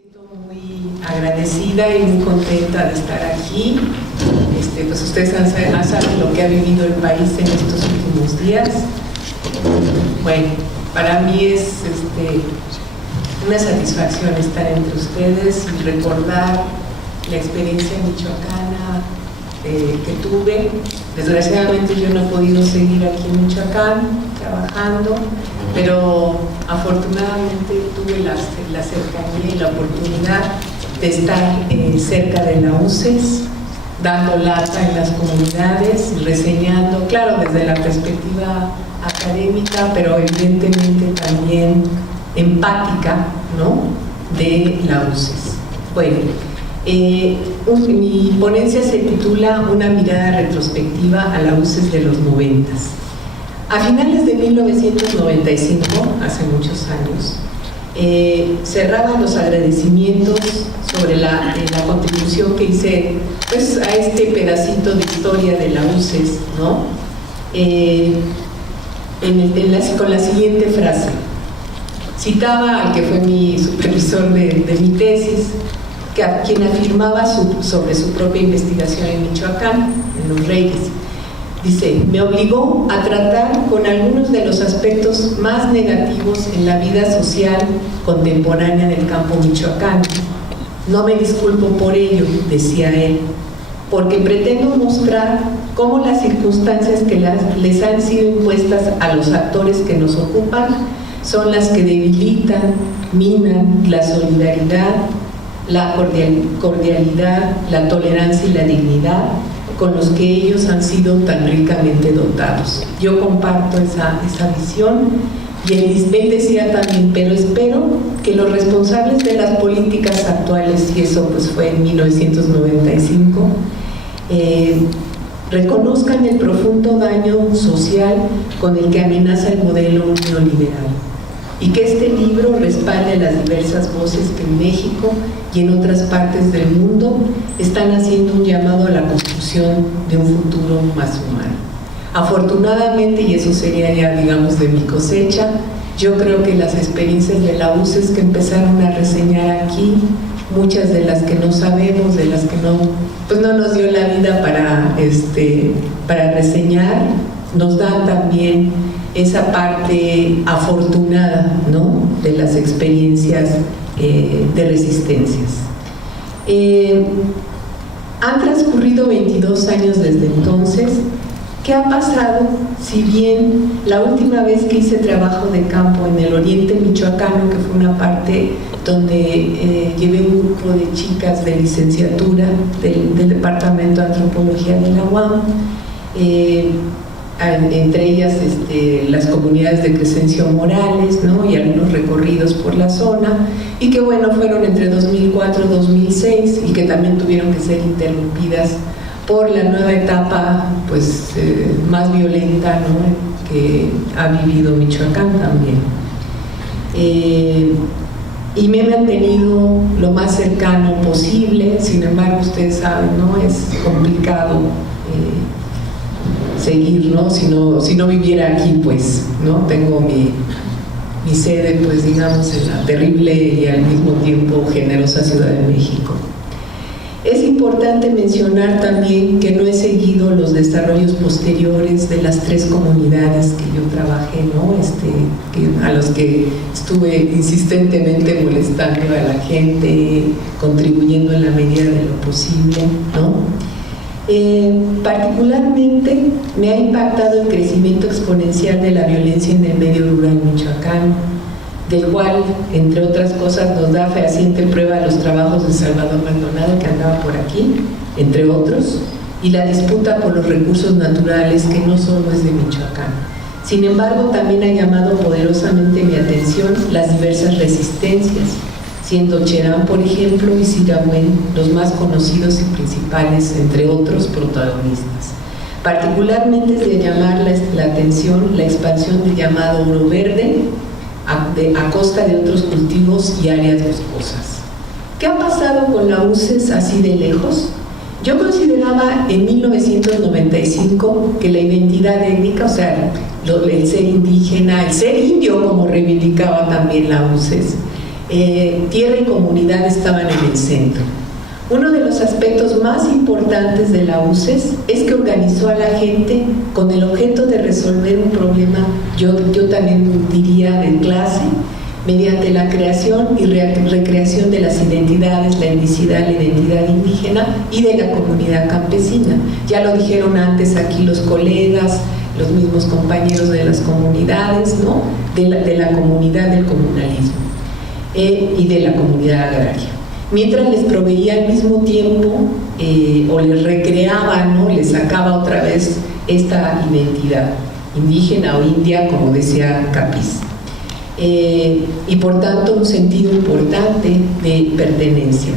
siento muy agradecida y muy contenta de estar aquí. Pues ustedes saben lo que ha vivido el país en estos últimos días. Bueno, para mí es una satisfacción estar entre ustedes y recordar la experiencia michoacana que tuve. Desgraciadamente yo no he podido seguir aquí en Michoacán trabajando, pero afortunadamente tuve la cercanía y la oportunidad de estar cerca de la UCES, dando lata en las comunidades, reseñando, claro, desde la perspectiva académica, pero evidentemente también empática, ¿no?, de la UCES. Bueno, mi ponencia se titula Una mirada retrospectiva a la UCES de los 90s. A finales de 1995, hace muchos años, cerraban los agradecimientos sobre la contribución que hice, pues, a este pedacito de historia de la UCES, ¿no? Con la siguiente frase. Citaba al que fue mi supervisor de mi tesis, quien afirmaba sobre su propia investigación en Michoacán, en Los Reyes. Dice: me obligó a tratar con algunos de los aspectos más negativos en la vida social contemporánea del campo michoacano. No me disculpo por ello, decía él, porque pretendo mostrar cómo las circunstancias que les han sido impuestas a los actores que nos ocupan son las que debilitan, minan la solidaridad, la cordialidad, la tolerancia y la dignidad con los que ellos han sido tan ricamente dotados. Yo comparto esa visión, y él decía también: pero espero que los responsables de las políticas actuales, y eso pues fue en 1995, reconozcan el profundo daño social con el que amenaza el modelo neoliberal, y que este libro respalde las diversas voces que en México y en otras partes del mundo están haciendo un llamado a la construcción de un futuro más humano. Afortunadamente, y eso sería ya, digamos, de mi cosecha, yo creo que las experiencias de la UCES que empezaron a reseñar aquí, muchas de las que no sabemos, de las que no nos dio la vida para reseñar, nos dan también esa parte afortunada, ¿no?, de las experiencias de resistencias. Han transcurrido 22 años desde entonces. ¿Qué ha pasado? Si bien la última vez que hice trabajo de campo en el oriente michoacano, que fue una parte donde llevé un grupo de chicas de licenciatura del Departamento de Antropología de la UAM, entre ellas las comunidades de Crescencio Morales, ¿no?, y algunos recorridos por la zona, y que bueno, fueron entre 2004 y 2006, y que también tuvieron que ser interrumpidas por la nueva etapa, pues, más violenta, ¿no?, que ha vivido Michoacán también. Y me he mantenido lo más cercano posible. Sin embargo, ustedes saben, ¿no?, es complicado seguir, ¿no?, si no viviera aquí, pues, ¿no? Tengo mi sede, pues, digamos, en la terrible y al mismo tiempo generosa Ciudad de México. Es importante mencionar también que no he seguido los desarrollos posteriores de las 3 comunidades que yo trabajé, ¿no?, a los que estuve insistentemente molestando a la gente, contribuyendo en la medida de lo posible, ¿no? Particularmente me ha impactado el crecimiento exponencial de la violencia en el medio rural michoacano, del cual, entre otras cosas, nos da fehaciente prueba los trabajos de Salvador Maldonado, que andaba por aquí, entre otros, y la disputa por los recursos naturales, que no solo es de Michoacán. Sin embargo, también ha llamado poderosamente mi atención las diversas resistencias, siendo Cherán, por ejemplo, y Sirahuén los más conocidos y principales, entre otros, protagonistas. Particularmente es de llamar la atención la expansión del llamado oro verde a costa de otros cultivos y áreas boscosas. ¿Qué ha pasado con la UCES así de lejos? Yo consideraba en 1995 que la identidad étnica, o sea, el ser indígena, el ser indio, como reivindicaba también la UCES, tierra y comunidad estaban en el centro. Uno de los aspectos más importantes de la UCES es que organizó a la gente con el objeto de resolver un problema, yo también diría, de clase, mediante la creación y recreación de las identidades, la etnicidad, la identidad indígena y de la comunidad campesina. Ya lo dijeron antes aquí los colegas, los mismos compañeros de las comunidades, ¿no? de la comunidad del comunalismo y de la comunidad agraria. Mientras les proveía al mismo tiempo o les recreaba, ¿no? Les sacaba otra vez esta identidad indígena o india, como decía Capiz. Y por tanto un sentido importante de pertenencia.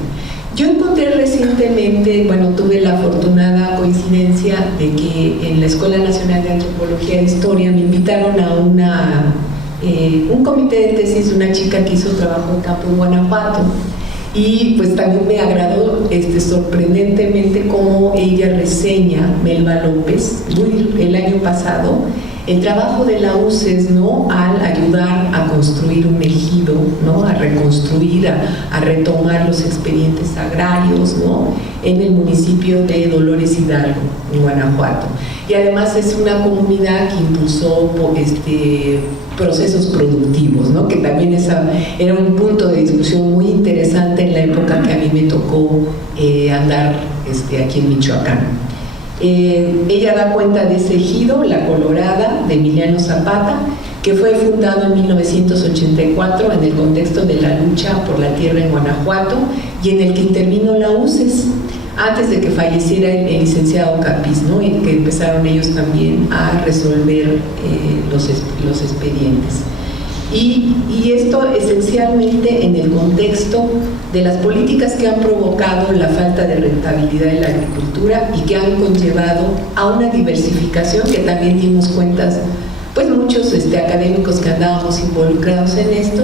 Yo encontré recientemente, tuve la afortunada coincidencia de que en la Escuela Nacional de Antropología e Historia me invitaron a un comité de tesis de una chica que hizo trabajo en campo en Guanajuato, y pues también me agradó sorprendentemente cómo ella reseña, Melba López, el año pasado, el trabajo de la UCES, ¿no? Al ayudar a construir un ejido, ¿no? A reconstruir, a retomar los expedientes agrarios, ¿no? En el municipio de Dolores Hidalgo, en Guanajuato. Y además es una comunidad que impulsó procesos productivos, ¿no? Que también era un punto de discusión muy interesante en la época que a mí me tocó andar aquí en Michoacán. Ella da cuenta de ese ejido, La Colorada, de Emiliano Zapata, que fue fundado en 1984 en el contexto de la lucha por la tierra en Guanajuato y en el que intervino la UCES antes de que falleciera el licenciado Capiz, ¿no? Y que empezaron ellos también a resolver los expedientes. Y esto esencialmente en el contexto de las políticas que han provocado la falta de rentabilidad de la agricultura y que han conllevado a una diversificación que también dimos cuentas, pues muchos académicos que andábamos involucrados en esto,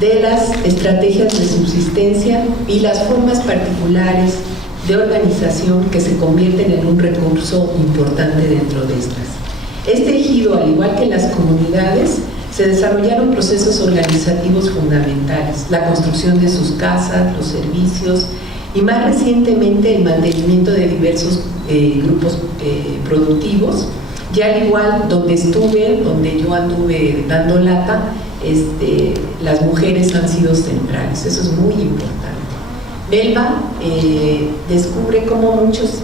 de las estrategias de subsistencia y las formas particulares de organización que se convierten en un recurso importante dentro de estas. Este ejido, al igual que las comunidades, se desarrollaron procesos organizativos fundamentales, la construcción de sus casas, los servicios y más recientemente el mantenimiento de diversos grupos productivos. Y al igual donde yo anduve dando lata, las mujeres han sido centrales, eso es muy importante. Melba descubre cómo muchos,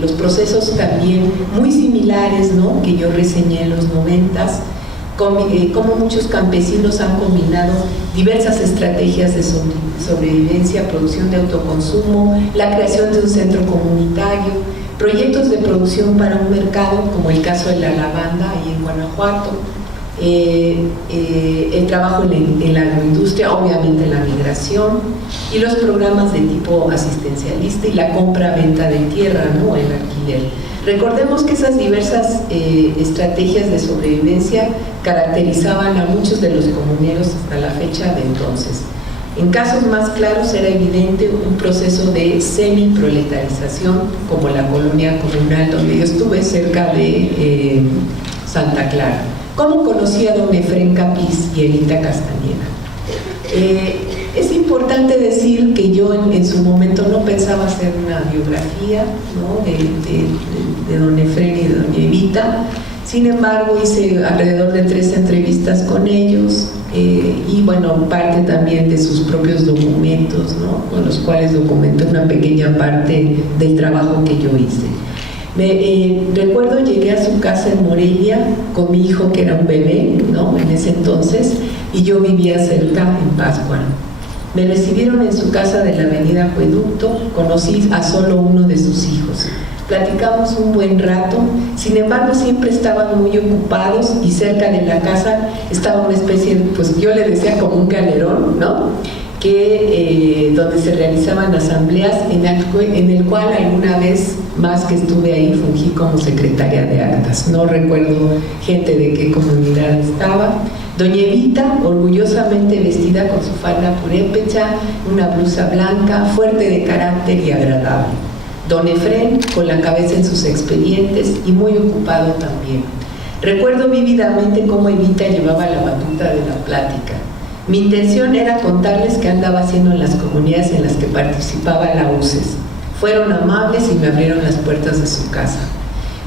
los procesos también muy similares, ¿no? Que yo reseñé en los 90s, cómo muchos campesinos han combinado diversas estrategias de sobrevivencia, producción de autoconsumo, la creación de un centro comunitario, proyectos de producción para un mercado, como el caso de la lavanda ahí en Guanajuato, el trabajo en la agroindustria, obviamente la migración, y los programas de tipo asistencialista y la compra-venta de tierra, ¿no? El alquiler. Recordemos que esas diversas estrategias de sobrevivencia caracterizaban a muchos de los comuneros hasta la fecha de entonces. En casos más claros era evidente un proceso de semi-proletarización, como la colonia comunal donde yo estuve, cerca de Santa Clara. ¿Cómo conocí a don Efrén Capiz y Elita Castañeda? Es importante decir que yo en su momento no pensaba hacer una biografía, ¿no? de don Efrén y de doña Evita. Sin embargo, hice alrededor de 3 entrevistas con ellos y parte también de sus propios documentos, ¿no? Con los cuales documenté una pequeña parte del trabajo que yo hice. Recuerdo, llegué a su casa en Morelia con mi hijo, que era un bebé, ¿no? En ese entonces, y yo vivía cerca en Pátzcuaro. Me recibieron en su casa de la avenida Acueducto, conocí a solo uno de sus hijos. Platicamos un buen rato, sin embargo siempre estaban muy ocupados y cerca de la casa estaba una especie, pues yo le decía como un galerón, ¿no? Donde se realizaban asambleas en el cual alguna vez más que estuve ahí fungí como secretaria de actas. No recuerdo gente de qué comunidad estaba. Doña Evita, orgullosamente vestida con su falda purépecha, una blusa blanca, fuerte de carácter y agradable. Don Efrén, con la cabeza en sus expedientes y muy ocupado también. Recuerdo vívidamente cómo Evita llevaba la batuta de la plática. Mi intención era contarles qué andaba haciendo en las comunidades en las que participaba la UCES. Fueron amables y me abrieron las puertas de su casa.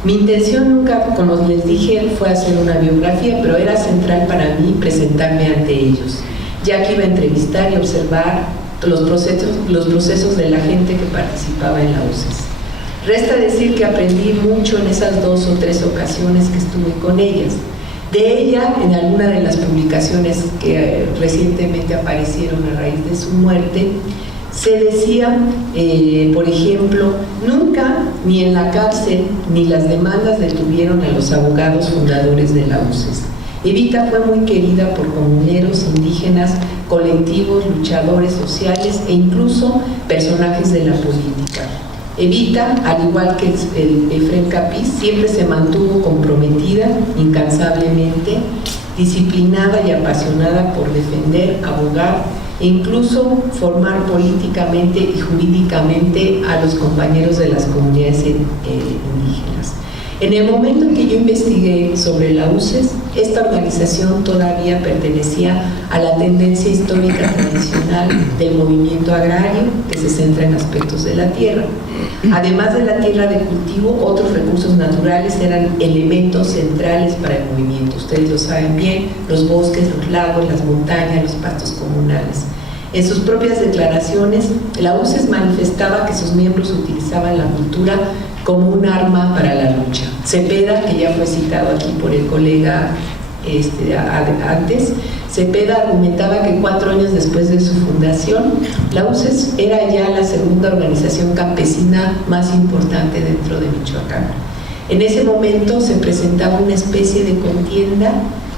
Mi intención nunca, como les dije, fue hacer una biografía, pero era central para mí presentarme ante ellos, ya que iba a entrevistar y observar los procesos de la gente que participaba en la UCES. Resta decir que aprendí mucho en esas 2 o 3 ocasiones que estuve con ellas. De ella, en alguna de las publicaciones que recientemente aparecieron a raíz de su muerte, se decía, por ejemplo, nunca ni en la cárcel ni las demandas detuvieron a los abogados fundadores de la UCES. Evita fue muy querida por comuneros, indígenas, colectivos, luchadores sociales e incluso personajes de la política. Evita, al igual que el Efrén Capiz, siempre se mantuvo comprometida incansablemente, disciplinada y apasionada por defender, abogar e incluso formar políticamente y jurídicamente a los compañeros de las comunidades indígenas. En el momento en que yo investigué sobre la UCES, esta organización todavía pertenecía a la tendencia histórica tradicional del movimiento agrario que se centra en aspectos de la tierra. Además de la tierra de cultivo, otros recursos naturales eran elementos centrales para el movimiento. Ustedes lo saben bien, los bosques, los lagos, las montañas, los pastos comunales. En sus propias declaraciones, la UCES manifestaba que sus miembros utilizaban la cultura como un arma para la lucha. Cepeda, que ya fue citado aquí por el colega antes, Cepeda argumentaba que 4 años después de su fundación, la UCES era ya la segunda organización campesina más importante dentro de Michoacán. En ese momento se presentaba una especie de contienda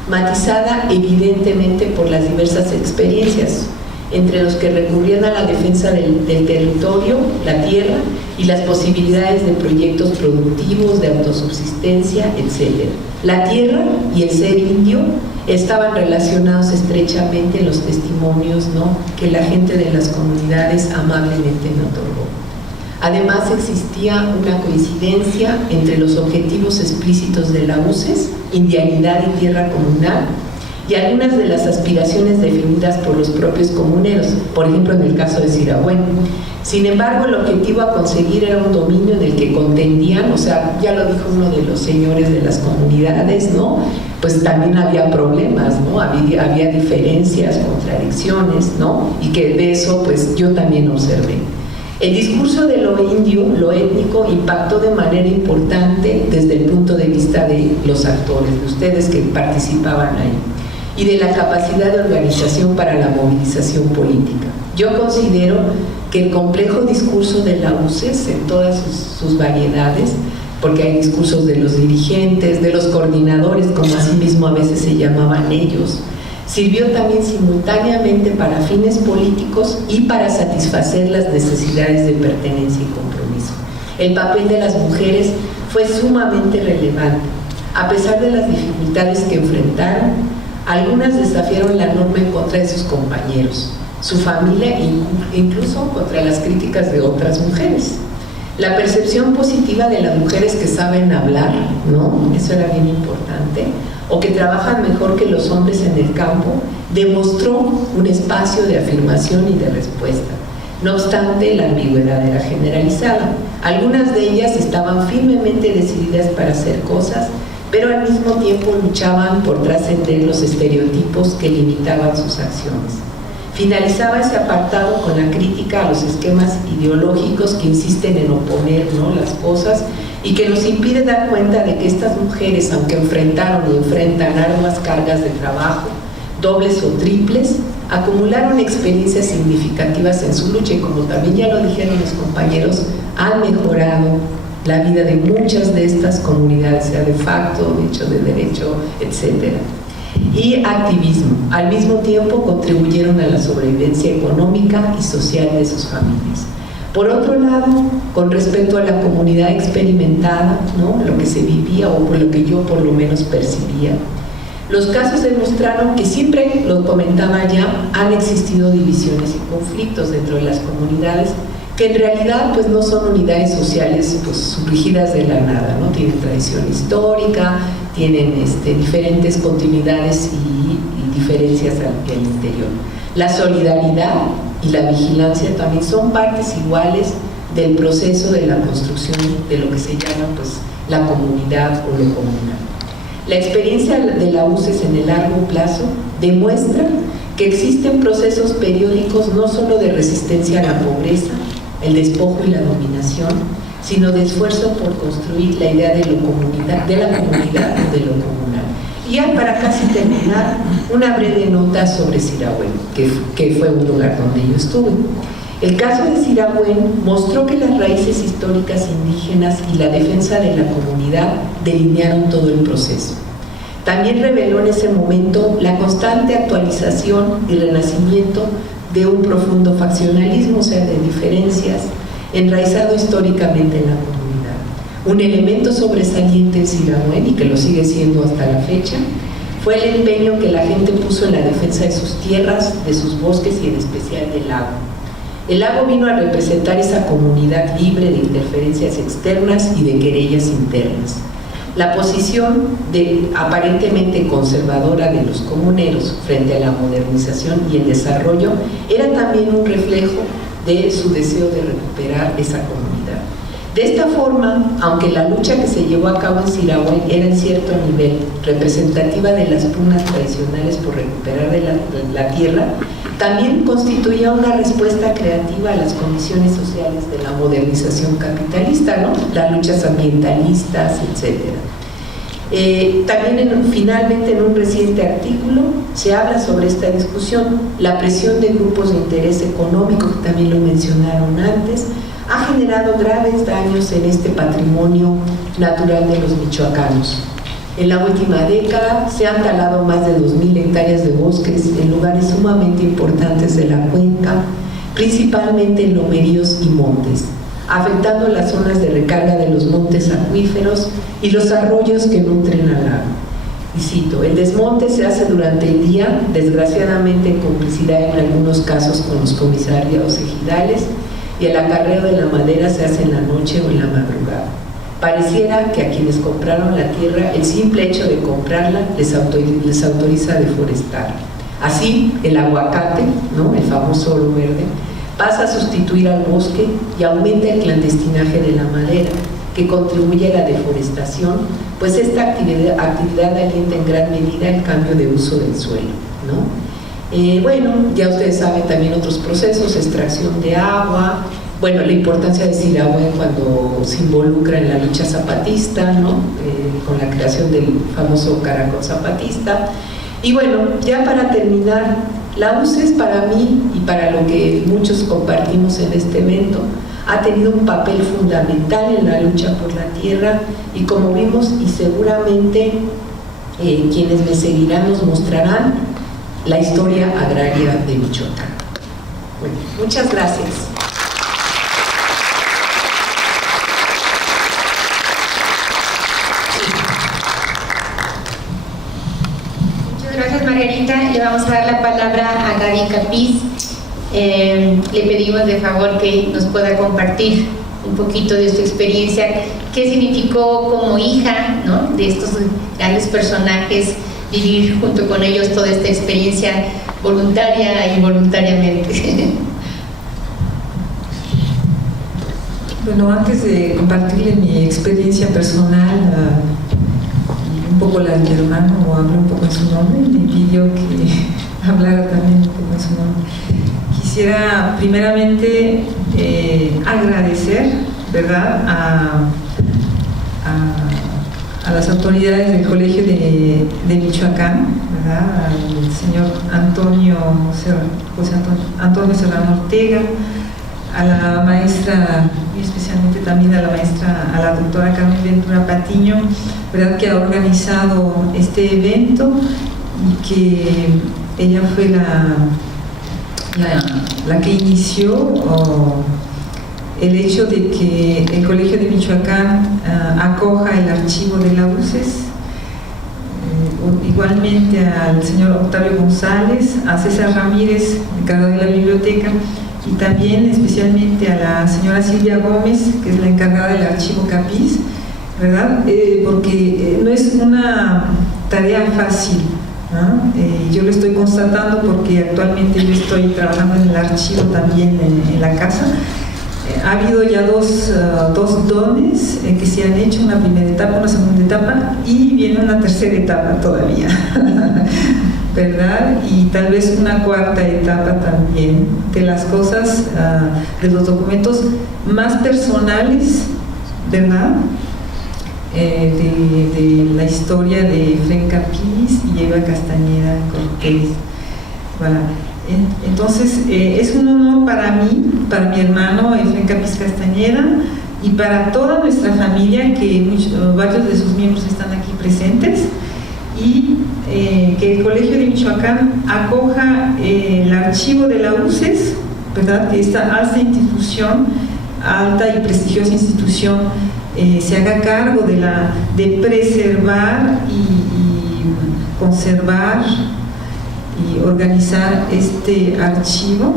matizada evidentemente por las diversas experiencias, entre los que recurrían a la defensa del territorio, la tierra y las posibilidades de proyectos productivos, de autosubsistencia, etc. La tierra y el ser indio estaban relacionados estrechamente en los testimonios, ¿no?, que la gente de las comunidades amablemente me otorgó. Además, existía una coincidencia entre los objetivos explícitos de la UCES, indianidad y tierra comunal, y algunas de las aspiraciones definidas por los propios comuneros, por ejemplo en el caso de Sirahuén. Sin embargo, el objetivo a conseguir era un dominio en el que contendían, o sea, ya lo dijo uno de los señores de las comunidades, ¿no?, pues también había problemas, ¿no?, había diferencias, contradicciones, ¿no?, y que de eso pues yo también observé. El discurso de lo indio, lo étnico, impactó de manera importante desde el punto de vista de los actores, de ustedes que participaban ahí, y de la capacidad de organización para la movilización política. Yo considero que el complejo discurso de la UCES en todas sus variedades, porque hay discursos de los dirigentes, de los coordinadores, como así mismo a veces se llamaban ellos, sirvió también simultáneamente para fines políticos y para satisfacer las necesidades de pertenencia y compromiso. El papel de las mujeres fue sumamente relevante. A pesar de las dificultades que enfrentaron, algunas desafiaron la norma en contra de sus compañeros, su familia e incluso contra las críticas de otras mujeres. La percepción positiva de las mujeres que saben hablar, ¿no?, eso era bien importante, o que trabajan mejor que los hombres en el campo, demostró un espacio de afirmación y de respuesta. No obstante, la ambigüedad era generalizada. Algunas de ellas estaban firmemente decididas para hacer cosas, pero al mismo tiempo luchaban por trascender los estereotipos que limitaban sus acciones. Finalizaba ese apartado con la crítica a los esquemas ideológicos que insisten en oponer, ¿no?, las cosas y que nos impide dar cuenta de que estas mujeres, aunque enfrentaron y enfrentan arduas cargas de trabajo, dobles o triples, acumularon experiencias significativas en su lucha y, como también ya lo dijeron los compañeros, han mejorado la vida de muchas de estas comunidades, sea de facto, hecho de derecho, etc. Y activismo. Al mismo tiempo contribuyeron a la sobrevivencia económica y social de sus familias. Por otro lado, con respecto a la comunidad experimentada, ¿no?, lo que se vivía o por lo que yo por lo menos percibía, los casos demostraron que siempre, lo comentaba ya, han existido divisiones y conflictos dentro de las comunidades que en realidad pues no son unidades sociales pues surgidas de la nada, ¿no? Tienen tradición histórica, tienen diferentes continuidades y diferencias al interior. La solidaridad y la vigilancia también son partes iguales del proceso de la construcción de lo que se llama pues, la comunidad o lo comunal. La experiencia de la UCES en el largo plazo demuestra que existen procesos periódicos no solo de resistencia a la pobreza, el despojo y la dominación, sino de esfuerzo por construir la idea de la comunidad o de lo comunal. Y ya para casi terminar, una breve nota sobre Sirahuén, que fue un lugar donde yo estuve. El caso de Sirahuén mostró que las raíces históricas indígenas y la defensa de la comunidad delinearon todo el proceso. También reveló en ese momento la constante actualización y renacimiento de un profundo faccionalismo, o sea, de diferencias, enraizado históricamente en la comunidad. Un elemento sobresaliente en Sirahuén, y que lo sigue siendo hasta la fecha, fue el empeño que la gente puso en la defensa de sus tierras, de sus bosques y en especial del lago. El lago vino a representar esa comunidad libre de interferencias externas y de querellas internas. La posición aparentemente conservadora de los comuneros frente a la modernización y el desarrollo era también un reflejo de su deseo de recuperar esa comunidad. De esta forma, aunque la lucha que se llevó a cabo en Sirahuén era en cierto nivel representativa de las pugnas tradicionales por recuperar la tierra, también constituía una respuesta creativa a las condiciones sociales de la modernización capitalista, ¿no? Las luchas ambientalistas, etc. También finalmente en un reciente artículo se habla sobre esta discusión. La presión de grupos de interés económico, que también lo mencionaron antes, ha generado graves daños en este patrimonio natural de los michoacanos. En la última década se han talado más de 2.000 hectáreas de bosques en lugares sumamente importantes de la cuenca, principalmente en lomeríos y montes, afectando las zonas de recarga de los montes acuíferos y los arroyos que nutren al lago. Y cito: el desmonte se hace durante el día, desgraciadamente en complicidad en algunos casos con los comisariados ejidales, y el acarreo de la madera se hace en la noche o en la madrugada. Pareciera que a quienes compraron la tierra, el simple hecho de comprarla les autoriza a deforestar. Así, el aguacate, ¿no?, el famoso oro verde, pasa a sustituir al bosque y aumenta el clandestinaje de la madera, que contribuye a la deforestación, pues esta actividad alienta en gran medida el cambio de uso del suelo, ¿no? Bueno, ya ustedes saben también otros procesos, extracción de agua, bueno, la importancia de Sirahuén cuando se involucra en la lucha zapatista, ¿no? Con la creación del famoso caracol zapatista. Y bueno, ya para terminar, la UCES para mí y para lo que muchos compartimos en este evento ha tenido un papel fundamental en la lucha por la tierra, y como vimos, y seguramente quienes me seguirán nos mostrarán la historia agraria de Michoacán. Bueno, muchas gracias. Muchas gracias, Margarita. Le vamos a dar la palabra a Gaby Capiz. Le pedimos de favor que nos pueda compartir un poquito de su experiencia, qué significó como hija, ¿no?, de estos grandes personajes, vivir junto con ellos toda esta experiencia voluntaria e involuntariamente. Bueno, antes de compartirle mi experiencia personal, un poco la de mi hermano, hablo un poco en su nombre, me pidió que hablara también un poco en su nombre. Quisiera primeramente agradecer, ¿verdad?, a las autoridades del Colegio de Michoacán, ¿verdad?, al señor José Antonio Serrano Ortega, a la maestra, y especialmente también a la doctora Carmen Ventura Patiño, ¿verdad?, que ha organizado este evento, y que ella fue la que inició el hecho de que el Colegio de Michoacán acoja el archivo de la UCES, igualmente al señor Octavio González, a César Ramírez, encargado de la biblioteca, y también especialmente a la señora Silvia Gómez, que es la encargada del archivo Capiz, ¿verdad? Porque no es una tarea fácil, Yo lo estoy constatando porque actualmente yo estoy trabajando en el archivo también en la casa. Ha habido ya dos dones que se han hecho, una primera etapa, una segunda etapa y viene una tercera etapa todavía, ¿verdad? Y tal vez una cuarta etapa también de las cosas, de los documentos más personales, ¿verdad? De la historia de Efrén Capiz y Eva Castañeda Cortés. Voilà. Entonces, es un honor para mí, para mi hermano Efrén Capiz Castañeda y para toda nuestra familia, que varios de sus miembros están aquí presentes, y que el Colegio de Michoacán acoja el archivo de la UCES, ¿verdad? Que esta alta y prestigiosa institución, se haga cargo de preservar y conservar y organizar este archivo,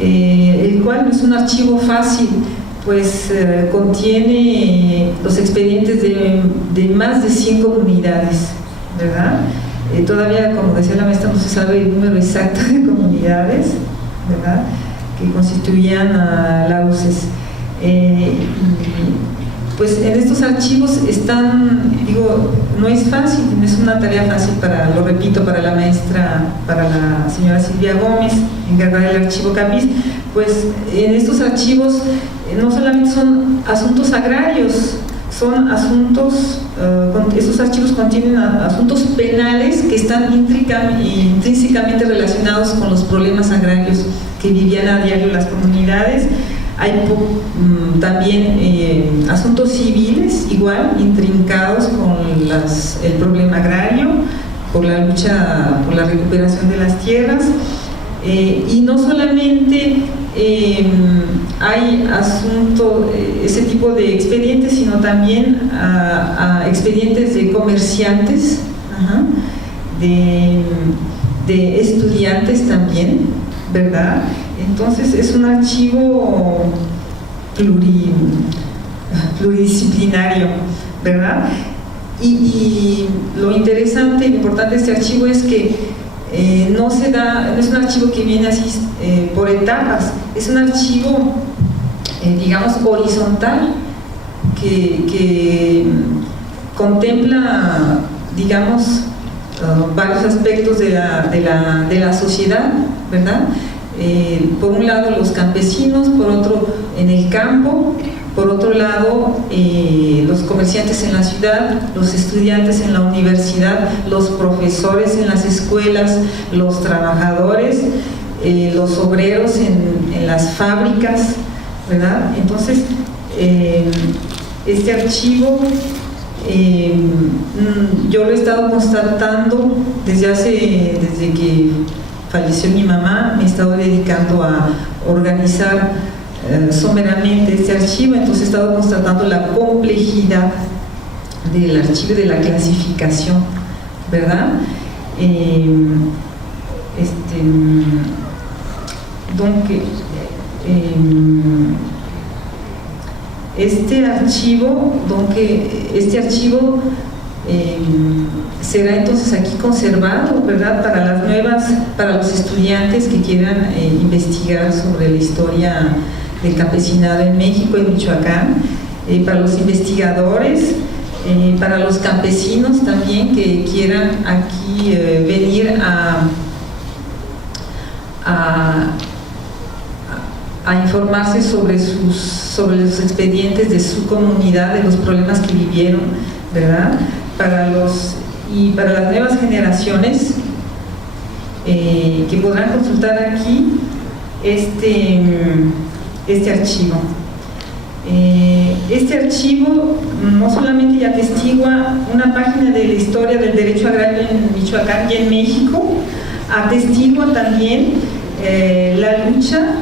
el cual no es un archivo fácil, pues contiene los expedientes de más de 100 comunidades, ¿verdad? Todavía, como decía la maestra, no se sabe el número exacto de comunidades, ¿verdad?, que constituían a la UCES. Pues en estos archivos están, no es fácil, no es una tarea fácil lo repito, para la maestra, para la señora Silvia Gómez, encargada del archivo Capiz. Pues en estos archivos no solamente son asuntos agrarios, son asuntos, estos archivos contienen asuntos penales que están intrínsecamente relacionados con los problemas agrarios que vivían a diario las comunidades. Hay también asuntos civiles, igual, intrincados con el problema agrario, por la lucha por la recuperación de las tierras. Y no solamente hay ese tipo de expedientes, sino también expedientes de comerciantes, de estudiantes también, ¿verdad? Entonces es un archivo pluridisciplinario, ¿verdad? Y lo interesante y importante de este archivo es que no es un archivo que viene así por etapas, es un archivo, digamos, horizontal, que contempla, digamos, varios aspectos de la sociedad, ¿verdad? Por un lado los campesinos, por otro en el campo, por otro lado los comerciantes en la ciudad, los estudiantes en la universidad, los profesores en las escuelas, los trabajadores, los obreros en las fábricas, ¿verdad? Entonces este archivo yo lo he estado constatando desde que falleció mi mamá. Me he estado dedicando a organizar someramente este archivo, entonces he estado constatando la complejidad del archivo, de la clasificación, ¿verdad? Este archivo será entonces aquí conservado, ¿verdad?, para los estudiantes que quieran investigar sobre la historia del campesinado en México y Michoacán, para los investigadores, para los campesinos también que quieran aquí venir a informarse sobre los expedientes de su comunidad, de los problemas que vivieron, ¿verdad? Para las nuevas generaciones que podrán consultar aquí este archivo. Este archivo no solamente ya atestigua una página de la historia del derecho agrario en Michoacán y en México, atestigua también la lucha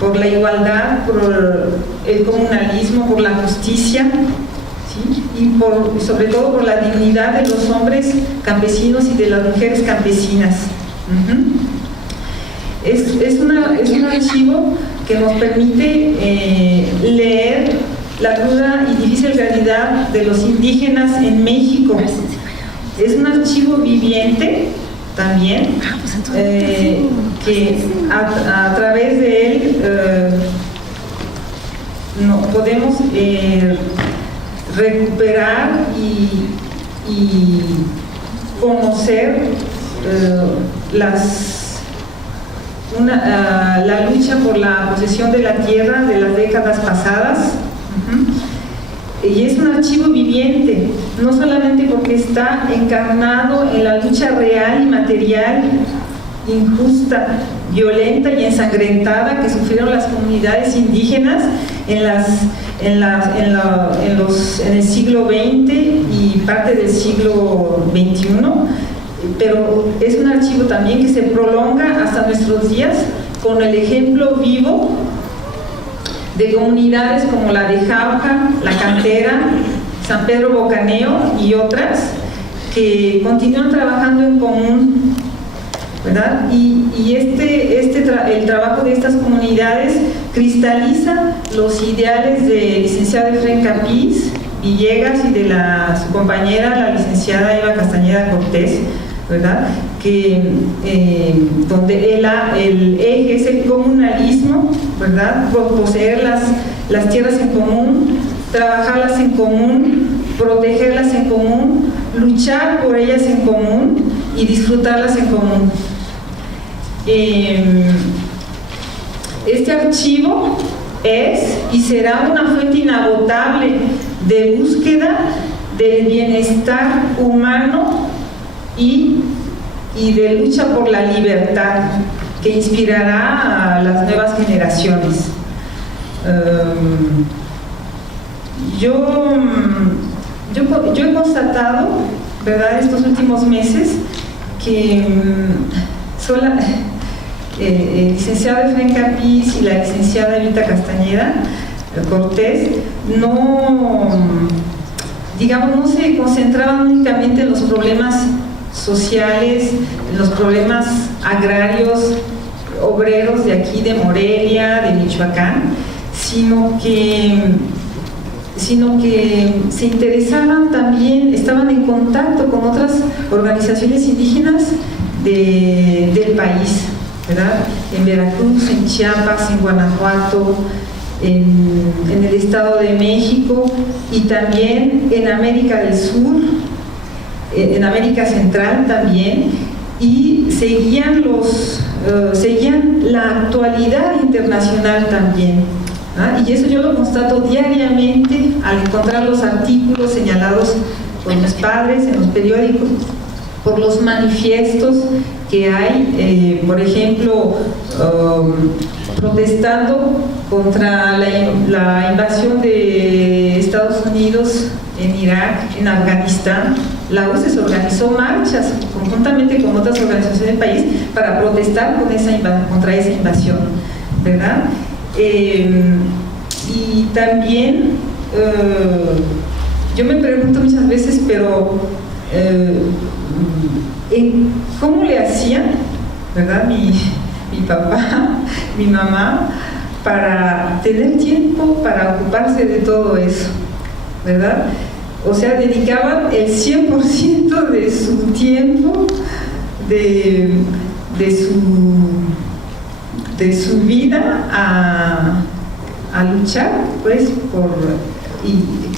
por la igualdad, por el comunalismo, por la justicia, ¿sí?, y sobre todo por la dignidad de los hombres campesinos y de las mujeres campesinas. Es un archivo que nos permite leer la cruda y difícil realidad de los indígenas en México, es un archivo viviente también, que a través de él podemos recuperar y conocer la lucha por la posesión de la tierra de las décadas pasadas. Y es un archivo viviente, no solamente porque está encarnado en la lucha real y material, injusta, violenta y ensangrentada que sufrieron las comunidades indígenas en el siglo XX y parte del siglo XXI, pero es un archivo también que se prolonga hasta nuestros días con el ejemplo vivo de comunidades como la de Jauja, La Cantera, San Pedro Bocaneo y otras que continúan trabajando en común, ¿verdad? Y el trabajo de estas comunidades cristaliza los ideales del licenciado Efrén Capiz Villegas y de su compañera, la licenciada Eva Castañeda Cortés, ¿verdad? Donde el eje es el comunalismo, ¿verdad? Poseer las tierras en común, trabajarlas en común, protegerlas en común, luchar por ellas en común y disfrutarlas en común. Este archivo es y será una fuente inagotable de búsqueda del bienestar humano y de lucha por la libertad que inspirará a las nuevas generaciones. Yo he constatado, ¿verdad?, estos últimos meses que el licenciado Efrén Capiz y la licenciada Evita Castañeda Cortés no se concentraban únicamente en los problemas sociales, en los problemas agrarios, obreros de aquí, de Morelia, de Michoacán, sino que se interesaban también, estaban en contacto con otras organizaciones indígenas del país, ¿verdad? En Veracruz, en Chiapas, en Guanajuato, en el Estado de México y también en América del Sur, en América Central también, y seguían la actualidad internacional también, ¿ah? Y eso yo lo constato diariamente al encontrar los artículos señalados por mis padres en los periódicos, por los manifiestos que hay, por ejemplo, protestando contra la invasión de Estados Unidos en Irak, en Afganistán. La UCE se organizó marchas conjuntamente con otras organizaciones del país para protestar contra esa invasión, ¿verdad? Y también yo me pregunto muchas veces, pero ¿cómo le hacían, ¿verdad?, mi papá, mi mamá, para tener tiempo para ocuparse de todo eso, ¿verdad? O sea, dedicaban el 100% de su tiempo, de su vida a luchar, pues,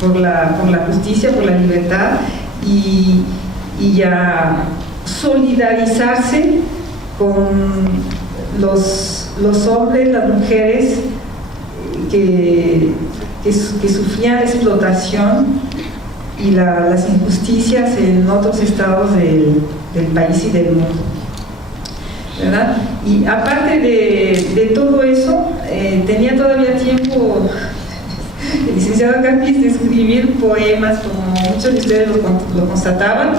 por la justicia, por la libertad y a solidarizarse con los hombres, las mujeres que sufrían la explotación y las injusticias en otros estados del país y del mundo, ¿verdad? Y aparte de todo eso, tenía todavía tiempo el licenciado Capiz de escribir poemas, como muchos de ustedes lo constataban,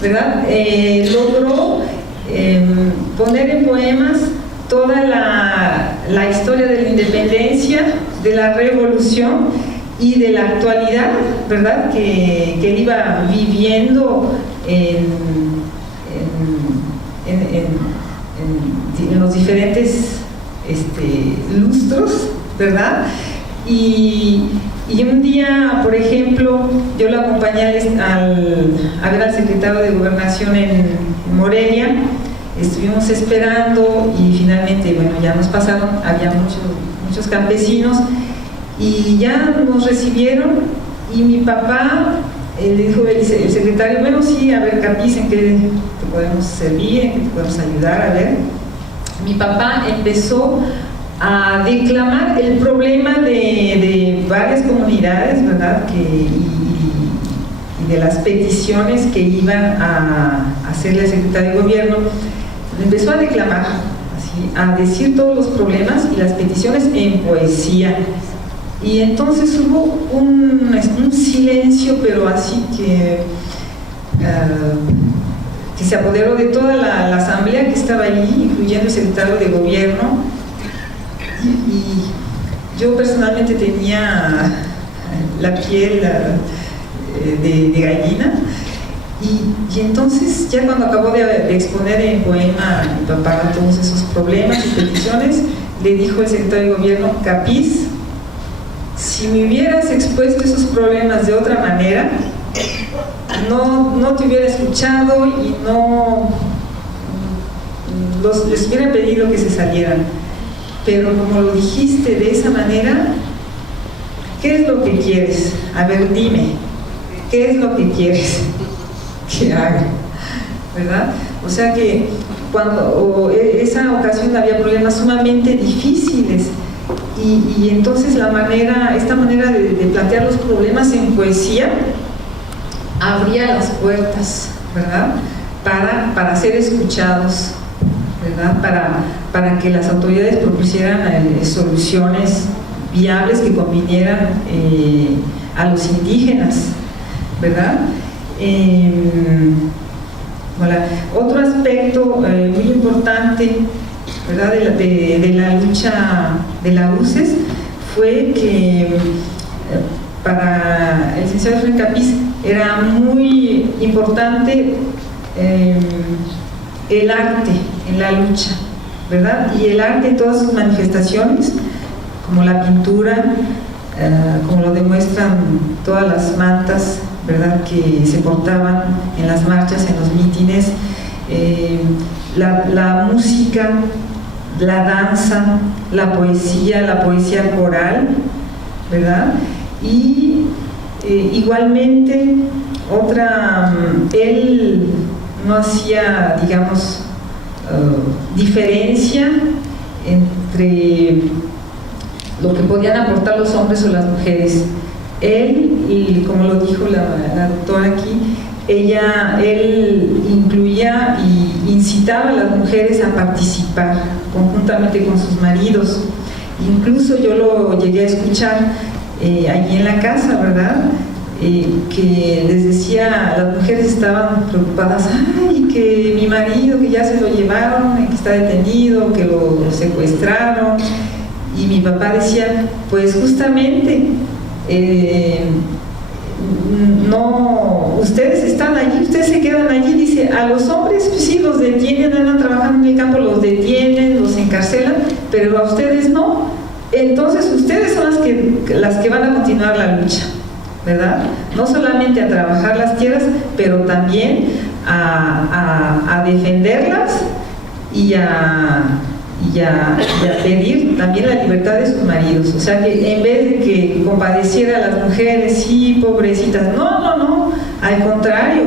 ¿verdad? Logró poner en poemas toda la historia de la independencia, de la revolución y de la actualidad, ¿verdad?, que él iba viviendo en los diferentes lustros, ¿verdad? Y un día, por ejemplo, yo lo acompañé a ver al secretario de Gobernación en Morelia. Estuvimos esperando y finalmente, bueno, ya nos pasaron, había muchos campesinos y ya nos recibieron y mi papá le dijo el secretario, bueno, sí, a ver, Capiz, ¿en qué te podemos servir? ¿En qué te podemos ayudar? A ver. Mi papá empezó a declamar el problema de varias comunidades, ¿verdad? Y de las peticiones que iban a hacerle al secretario de Gobierno. Empezó a declamar, así, a decir todos los problemas y las peticiones en poesía. Y entonces hubo un silencio, pero así que se apoderó de toda la asamblea que estaba allí, incluyendo el secretario de Gobierno. Y yo personalmente tenía la piel de gallina. Y entonces, ya cuando acabó de exponer en poema a mi papá todos esos problemas y peticiones, le dijo el secretario de Gobierno, Capiz, si me hubieras expuesto esos problemas de otra manera, no te hubiera escuchado y les hubiera pedido que se salieran. Pero como lo dijiste de esa manera, ¿qué es lo que quieres? A ver, dime, ¿qué es lo que quieres que haga? ¿Verdad? O sea que esa ocasión había problemas sumamente difíciles y entonces esta manera de plantear los problemas en poesía abría las puertas, ¿verdad? Para ser escuchados, ¿verdad? Para que las autoridades propusieran soluciones viables que convinieran a los indígenas, ¿verdad? Bueno, otro aspecto muy importante, ¿verdad? de la lucha de la UCES fue que para el licenciado Efraín Capiz era muy importante el arte en la lucha, ¿verdad? Y el arte en todas sus manifestaciones, como la pintura, como lo demuestran todas las mantas, ¿verdad?, que se portaban en las marchas, en los mítines, la música, la danza, la poesía coral, ¿verdad? Y igualmente él no hacía, digamos, diferencia entre lo que podían aportar los hombres o las mujeres. Él, y como lo dijo la doctora aquí, él incluía y incitaba a las mujeres a participar conjuntamente con sus maridos. Incluso yo lo llegué a escuchar allí en la casa, ¿verdad? Que les decía, las mujeres estaban preocupadas, ay, que mi marido, que ya se lo llevaron, que está detenido, que lo secuestraron. Y mi papá decía, pues justamente, no, ustedes están allí, ustedes se quedan allí. Dice, a los hombres pues sí los detienen, andan trabajando en el campo, los detienen, los encarcelan, pero a ustedes no. Entonces ustedes son las que van a continuar la lucha, ¿verdad? No solamente a trabajar las tierras, pero también a defenderlas y a pedir también la libertad de sus maridos. O sea que en vez de que compadeciera a las mujeres, sí, pobrecitas, no, al contrario,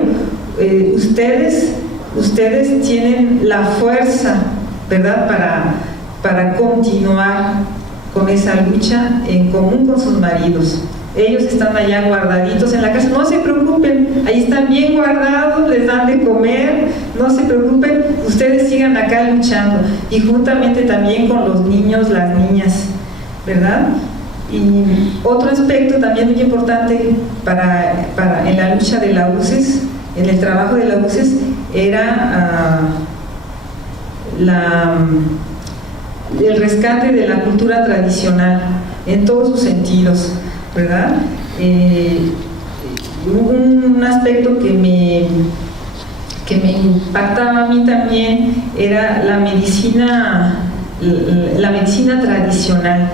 ustedes tienen la fuerza, ¿verdad?, para continuar con esa lucha en común con sus maridos. Ellos están allá guardaditos en la casa, no se preocupen, ahí están bien guardados, les dan de comer, no se preocupen, ustedes sigan acá luchando. Y juntamente también con los niños, las niñas, ¿verdad? Y otro aspecto también muy importante en la lucha de la UCES, en el trabajo de la UCES, era el rescate de la cultura tradicional en todos sus sentidos, ¿verdad? Un aspecto que me impactaba a mí también era la medicina tradicional.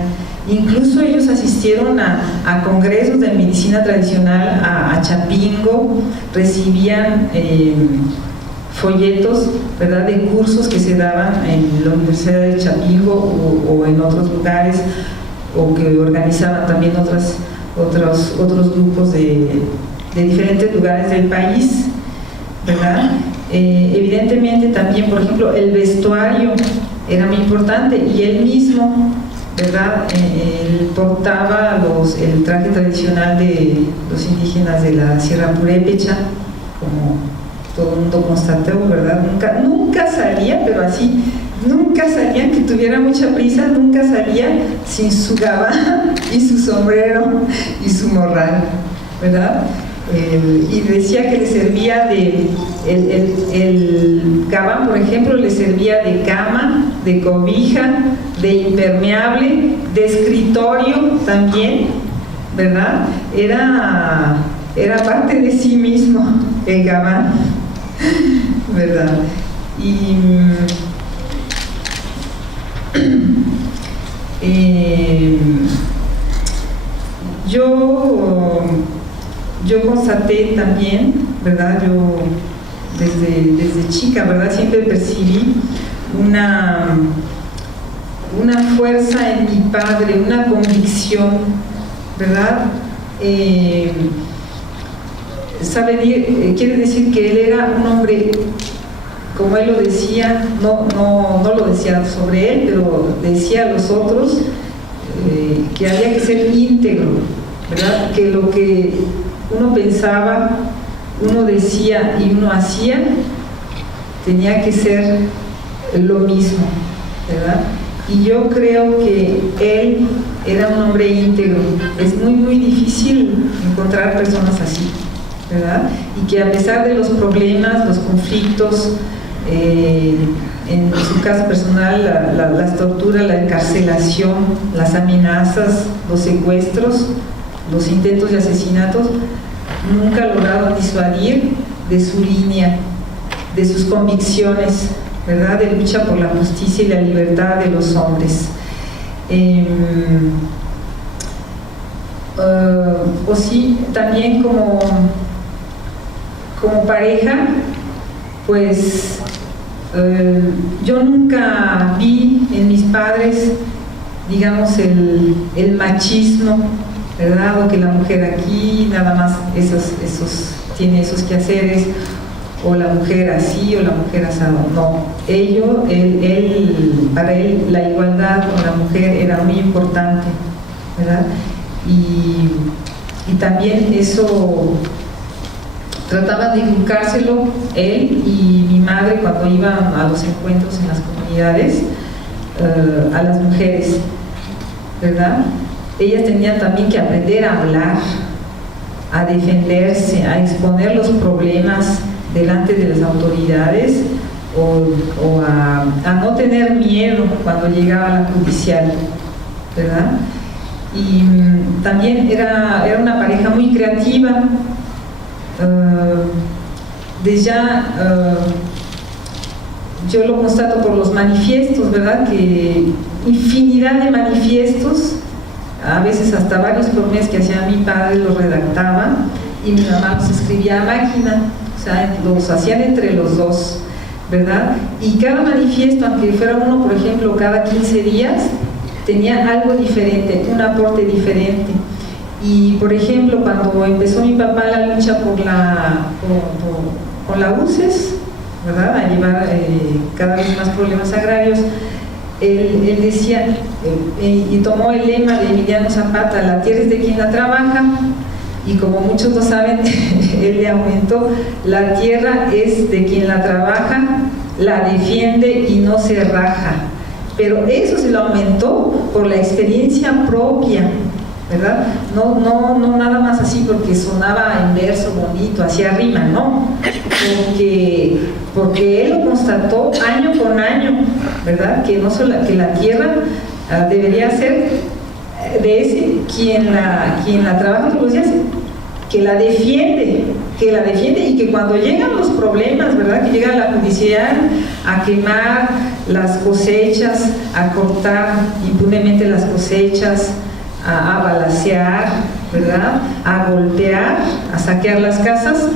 Incluso ellos asistieron a congresos de medicina tradicional a Chapingo, recibían folletos, ¿verdad?, de cursos que se daban en la Universidad de Chapingo o en otros lugares, o que organizaban también otros grupos de diferentes lugares del país, ¿verdad? Evidentemente también, por ejemplo, el vestuario era muy importante, y él mismo, ¿verdad?, él portaba el traje tradicional de los indígenas de la Sierra Purépecha, como todo el mundo constató, ¿verdad? Nunca salía, pero así, nunca salía, que tuviera mucha prisa, nunca salía sin su gabán y su sombrero y su morral, ¿verdad? Y decía que le servía el gabán, por ejemplo, le servía de cama, de cobija, de impermeable, de escritorio también, ¿verdad? Era parte de sí mismo el gabán, ¿verdad? Y yo constaté también, ¿verdad? Yo desde chica, ¿verdad?, siempre percibí una fuerza en mi padre, una convicción, ¿verdad? Quiere decir que él era un hombre, como él lo decía, no lo decía sobre él, pero decía a los otros que había que ser íntegro, ¿verdad? Que lo que uno pensaba, uno decía y uno hacía tenía que ser lo mismo, ¿verdad? Y yo creo que él era un hombre íntegro. Es muy difícil encontrar personas así, ¿verdad? Y que a pesar de los problemas, los conflictos, en su caso personal, las torturas, la encarcelación, las amenazas, los secuestros, los intentos de asesinatos, nunca ha logrado disuadir de su línea, de sus convicciones, ¿verdad?, de lucha por la justicia y la libertad de los hombres. O sí, también como pareja, pues yo nunca vi en mis padres, digamos, el machismo, ¿verdad?, o que la mujer aquí nada más tiene esos quehaceres, o la mujer así o la mujer asado. No, para él la igualdad con la mujer era muy importante, ¿verdad? Y también eso trataba de inculcárselo él y mi madre cuando iban a los encuentros en las comunidades, a las mujeres, ¿verdad? Ellas tenían también que aprender a hablar, a defenderse, a exponer los problemas delante de las autoridades, o a no tener miedo cuando llegaba la judicial, ¿verdad? Y también era una pareja muy creativa. Yo lo constato por los manifiestos, ¿verdad?, que infinidad de manifiestos, a veces hasta varios por mes, que hacía mi padre, los redactaba y mi mamá los escribía a máquina. O sea, los hacían entre los dos, ¿verdad? Y cada manifiesto, aunque fuera uno, por ejemplo, cada 15 días, tenía algo diferente, un aporte diferente. Y, por ejemplo, cuando empezó mi papá la lucha con la UCES, ¿verdad?, a llevar cada vez más problemas agrarios, él decía, y tomó el lema de Emiliano Zapata: la tierra es de quien la trabaja. Y como muchos lo saben, él le aumentó: la tierra es de quien la trabaja, la defiende y no se raja. Pero eso se lo aumentó por la experiencia propia, ¿verdad? No nada más así porque sonaba en verso bonito, hacía rima, no. Porque él lo constató año con año, ¿verdad? Que la tierra debería ser de ese quien la trabaja todos los días, que la defiende, y que cuando llegan los problemas, ¿verdad?, que llega la judicial a quemar las cosechas, a cortar impunemente las cosechas, a balacear, ¿verdad?, a golpear, a saquear las casas.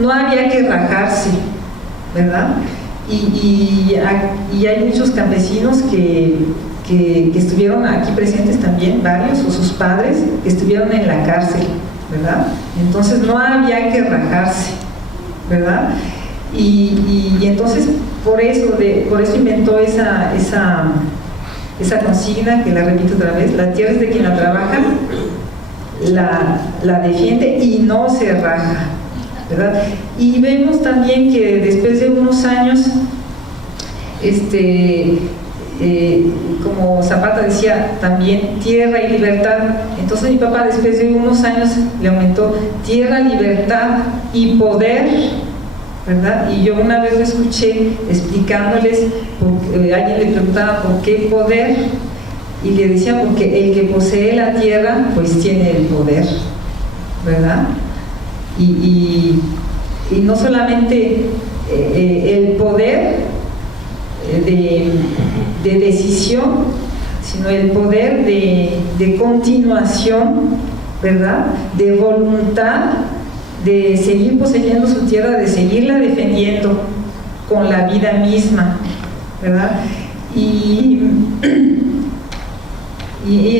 No había que rajarse, ¿verdad? Y hay muchos campesinos que estuvieron aquí presentes también, varios, o sus padres, que estuvieron en la cárcel, ¿verdad? Entonces no había que rajarse, ¿verdad? Y entonces por eso inventó esa consigna, que la repito otra vez: la tierra es de quien la trabaja, la defiende y no se raja, ¿verdad? Y vemos también que después de unos años, como Zapata decía también, tierra y libertad. Entonces mi papá, después de unos años, le aumentó tierra, libertad y poder, ¿verdad? Y yo una vez lo escuché explicándoles, alguien le preguntaba por qué poder, y le decía: porque el que posee la tierra pues tiene el poder, ¿verdad? Y no solamente el poder de decisión, sino el poder de continuación, ¿verdad?, de voluntad de seguir poseyendo su tierra, de seguirla defendiendo con la vida misma, ¿verdad? Y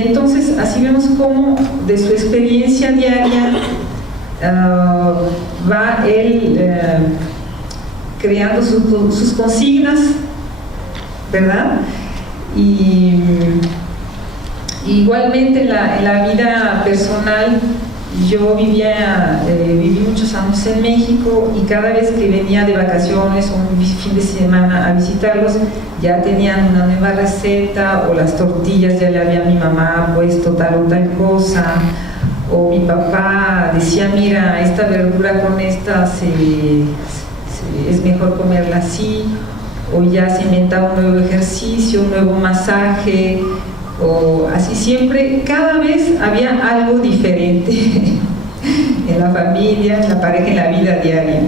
entonces así vemos cómo de su experiencia diaria va él creando sus consignas, ¿verdad? Y igualmente en la vida personal, yo viví muchos años en México, y cada vez que venía de vacaciones o un fin de semana a visitarlos, ya tenían una nueva receta, o las tortillas ya le había mi mamá puesto tal o tal cosa, o mi papá decía: mira, esta verdura con esta es mejor comerla así, o ya se inventaba un nuevo ejercicio, un nuevo masaje, o así. Siempre, cada vez había algo diferente en la familia, en la pareja, en la vida diaria.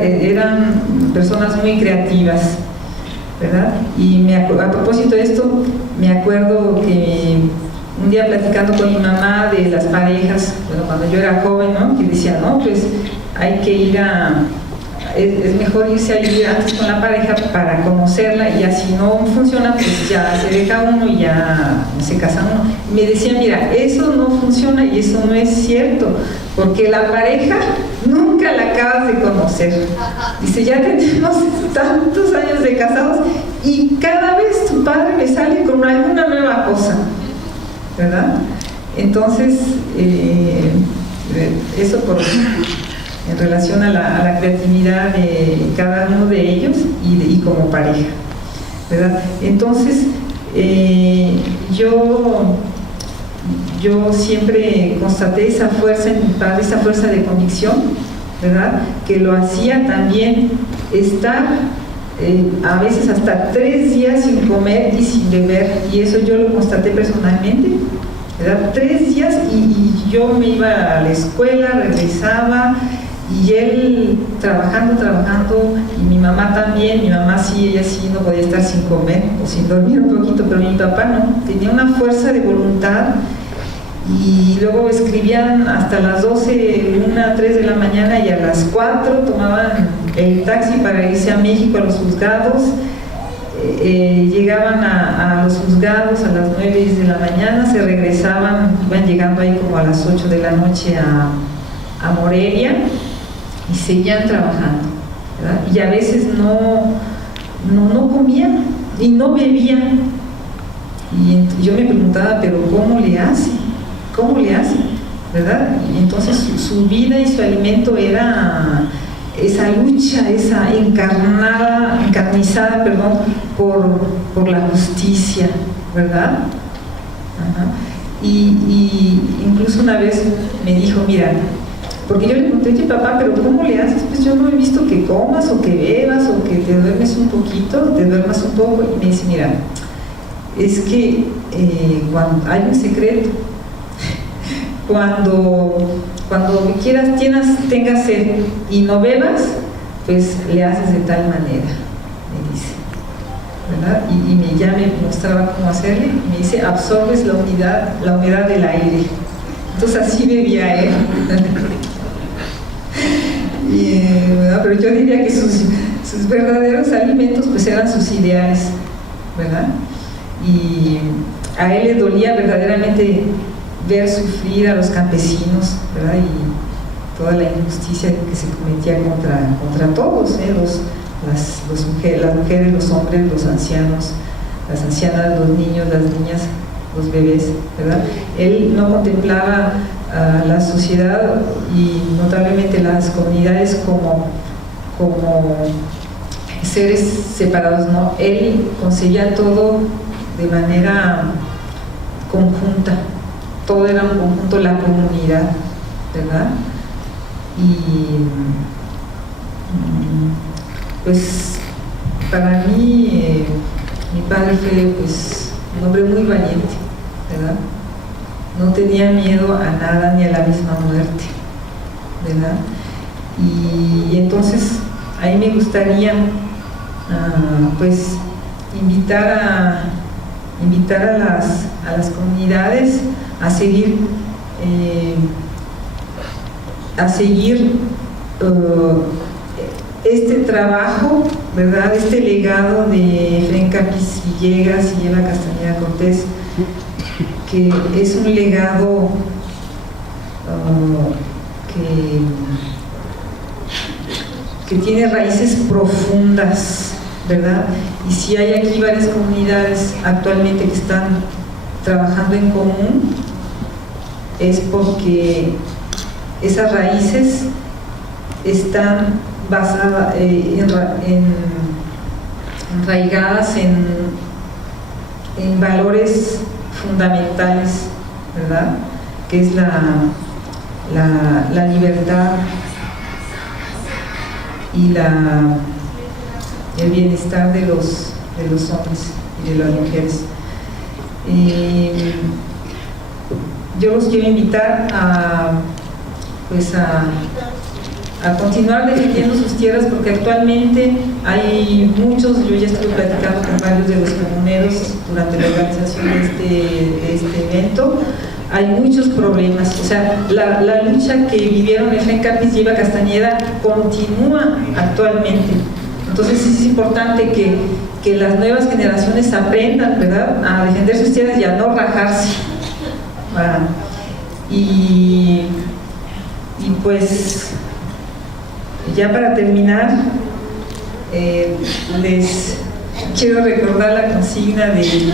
Eran personas muy creativas, ¿verdad? Y a propósito de esto, me acuerdo que un día, platicando con mi mamá de las parejas, bueno, cuando yo era joven, ¿no?, que decía: no, pues hay que ir es mejor irse a vivir antes con la pareja para conocerla, y así no funciona, pues ya se deja uno y ya se casa uno. Y me decía: mira, eso no funciona y eso no es cierto, porque la pareja nunca la acabas de conocer. Dice: ya tenemos tantos años de casados y cada vez tu padre me sale con alguna nueva cosa, ¿verdad? Entonces, eso en relación a la creatividad de cada uno de ellos y como pareja, ¿verdad? Entonces, yo siempre constaté esa fuerza en mi padre, esa fuerza de convicción, ¿verdad?, que lo hacía también estar a veces hasta 3 días sin comer y sin beber, y eso yo lo constaté personalmente, ¿verdad? 3 días, y yo me iba a la escuela, regresaba, y él trabajando, y mi mamá también. Mi mamá sí, ella sí no podía estar sin comer o sin dormir un poquito, pero mi papá no, tenía una fuerza de voluntad, y luego escribían hasta las 12, 1, 3 de la mañana, y a las 4 tomaban el taxi para irse a México, a los juzgados. Llegaban a los juzgados a las 9, 10 de la mañana, se regresaban, iban llegando ahí como a las 8 de la noche a Morelia, y seguían trabajando, ¿verdad? Y a veces no comían y no bebían, y yo me preguntaba: pero ¿cómo le hace? ¿Verdad? Y entonces su vida y su alimento era esa lucha, esa encarnizada, por la justicia, ¿verdad? Ajá. Y incluso una vez me dijo: mira, porque yo le pregunté: oye, papá, pero ¿cómo le haces? Pues yo no he visto que comas o que bebas o que te duermes un poquito, te duermas un poco. Y me dice: mira, es que cuando hay un secreto, cuando quieras, tengas sed y no bebas, pues le haces de tal manera, me dice. ¿verdad? Ya me mostraba cómo hacerle. Me dice, absorbes la humedad del aire. Entonces así bebía él. ¿Verdad? Pero yo diría que sus verdaderos alimentos pues eran sus ideales, ¿verdad? Y a él le dolía verdaderamente ver sufrir a los campesinos, ¿verdad? Y toda la injusticia que se cometía contra todos, las mujeres, los hombres, los ancianos, las ancianas, los niños, las niñas, los bebés, ¿verdad? Él no contemplaba a la sociedad y notablemente las comunidades como seres separados, ¿no? Él concebía todo de manera conjunta, todo era un conjunto, la comunidad, ¿verdad? Y pues para mí mi padre fue pues un hombre muy valiente, ¿verdad? No tenía miedo a nada ni a la misma muerte, ¿verdad? Y entonces ahí me gustaría pues invitar a las comunidades a seguir este trabajo, ¿verdad? Este legado de Efraín Capiz Villegas y Eva Castañeda Cortés, que es un legado que tiene raíces profundas, ¿verdad? Y si hay aquí varias comunidades actualmente que están trabajando en común, es porque esas raíces están basadas, enraigadas en valores fundamentales, ¿verdad? Que es la libertad y el bienestar de los hombres y de las mujeres. Yo los quiero invitar a continuar defendiendo sus tierras, porque actualmente hay muchos, yo ya estuve platicando con varios de los comuneros durante la organización de este evento, hay muchos problemas, o sea, la lucha que vivieron Efraín Capiz y Eva Castañeda continúa actualmente. Entonces es importante que las nuevas generaciones aprendan, ¿verdad?, a defender sus tierras y a no rajarse. Y pues ya para terminar, les quiero recordar la consigna de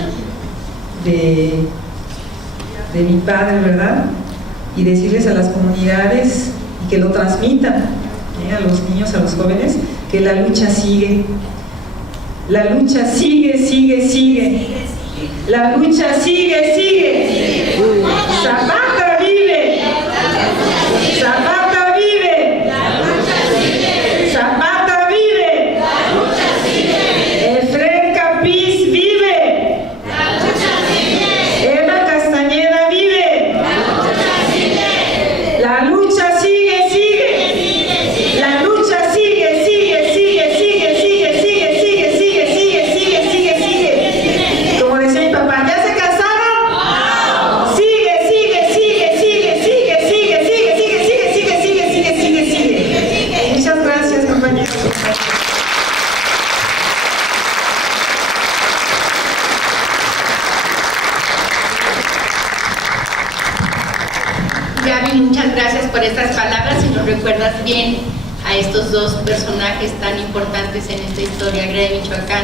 mi padre, ¿verdad? Y decirles a las comunidades y que lo transmitan, a los niños, a los jóvenes, que la lucha sigue. La lucha sigue, sigue, sigue. La lucha sigue, sigue. Zapata vive. Zapata vive. Zapata vive. Efraín Capiz vive. Eva Castañeda vive. La lucha sigue, sigue. La lucha sigue, sigue, sigue, sigue, sigue, sigue, sigue, sigue, sigue, sigue, sigue, sigue. Como decía mi papá, ¿ya se cansaron? Sigue, sigue, sigue, sigue, sigue, sigue, sigue, sigue, sigue, sigue, sigue, sigue, sigue. Muchas gracias, compañeros. Gaby, muchas gracias por estas palabras y nos recuerdas bien a estos dos personajes tan importantes en esta historia agraria de Michoacán,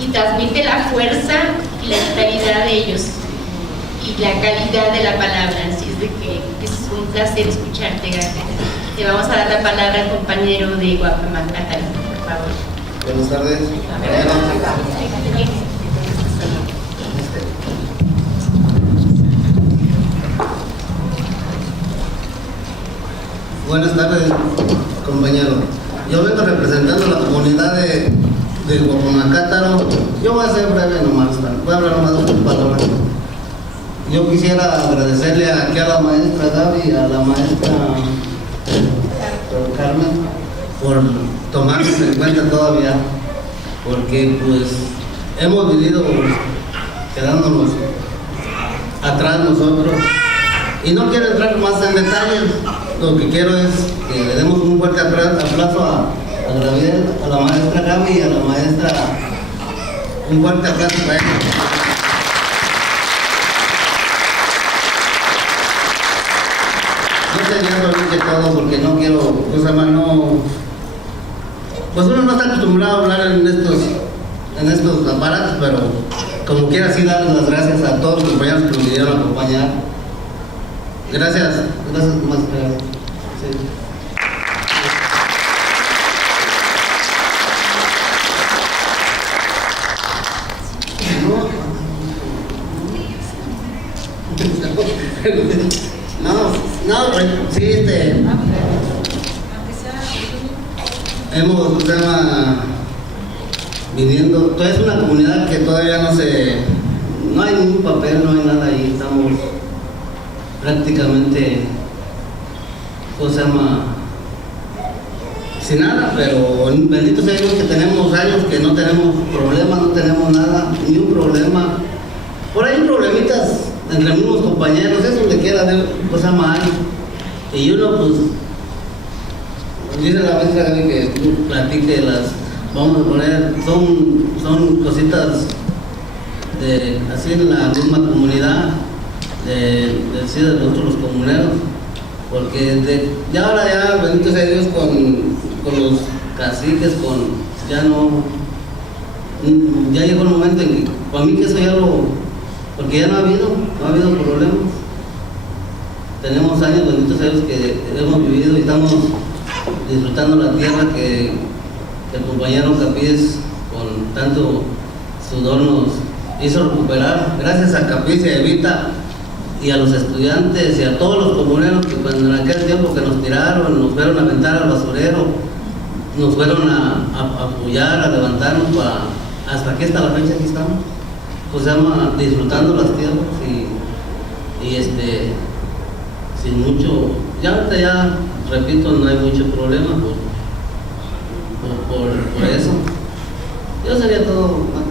y transmite la fuerza y la vitalidad de ellos y la calidad de la palabra. Así es de que es un placer escucharte, Gaby. Le vamos a dar la palabra al compañero de Guapamán, Catalina, por favor. Buenas tardes. Buenas tardes, compañero. Yo vengo representando a la comunidad de Guapamacátaro. Yo voy a ser breve nomás, voy a hablar nomás de unas palabras. Yo quisiera agradecerle aquí a la maestra Gaby y a la maestra Carmen por tomarnos en cuenta todavía, porque pues hemos vivido quedándonos atrás nosotros. Y no quiero entrar más en detalles, lo que quiero es que le demos un fuerte aplauso a Gabriel, a la maestra Gaby y a la maestra, un fuerte aplauso para ella. No sería lo que todo porque no quiero, pues además no, pues uno no está acostumbrado a hablar en estos aparatos, pero como quiera sí darles las gracias a todos los compañeros que nos vinieron a acompañar. Gracias, más gracias. Sí. Sí, hemos viniendo, toda es una comunidad que todavía no hay ningún papel, no hay nada ahí, estamos prácticamente, sin nada, pero bendito sea Dios que tenemos años que no tenemos problemas, no tenemos nada, ni un problema. Por ahí problemitas entre mismos compañeros, es donde quiera hay. Y uno pues, dice la maestra Gaby que platique vamos a poner, son cositas así en la misma comunidad, de nosotros los comuneros, porque ya ahora bendito sea Dios con los caciques, ya llegó el momento en que, para mí que eso ya porque ya no ha habido problemas. Tenemos años, bendito sea Dios, que hemos vivido y estamos disfrutando la tierra que el compañero Capiz con tanto sudor nos hizo recuperar, gracias a Capiz y a Evita y a los estudiantes y a todos los comuneros que cuando en aquel tiempo que nos tiraron, nos fueron a aventar al basurero, nos fueron a apoyar, a levantarnos hasta aquí, hasta la fecha aquí estamos, pues disfrutando las tierras y sin mucho, ya repito, no hay mucho problema por eso. Yo sería todo más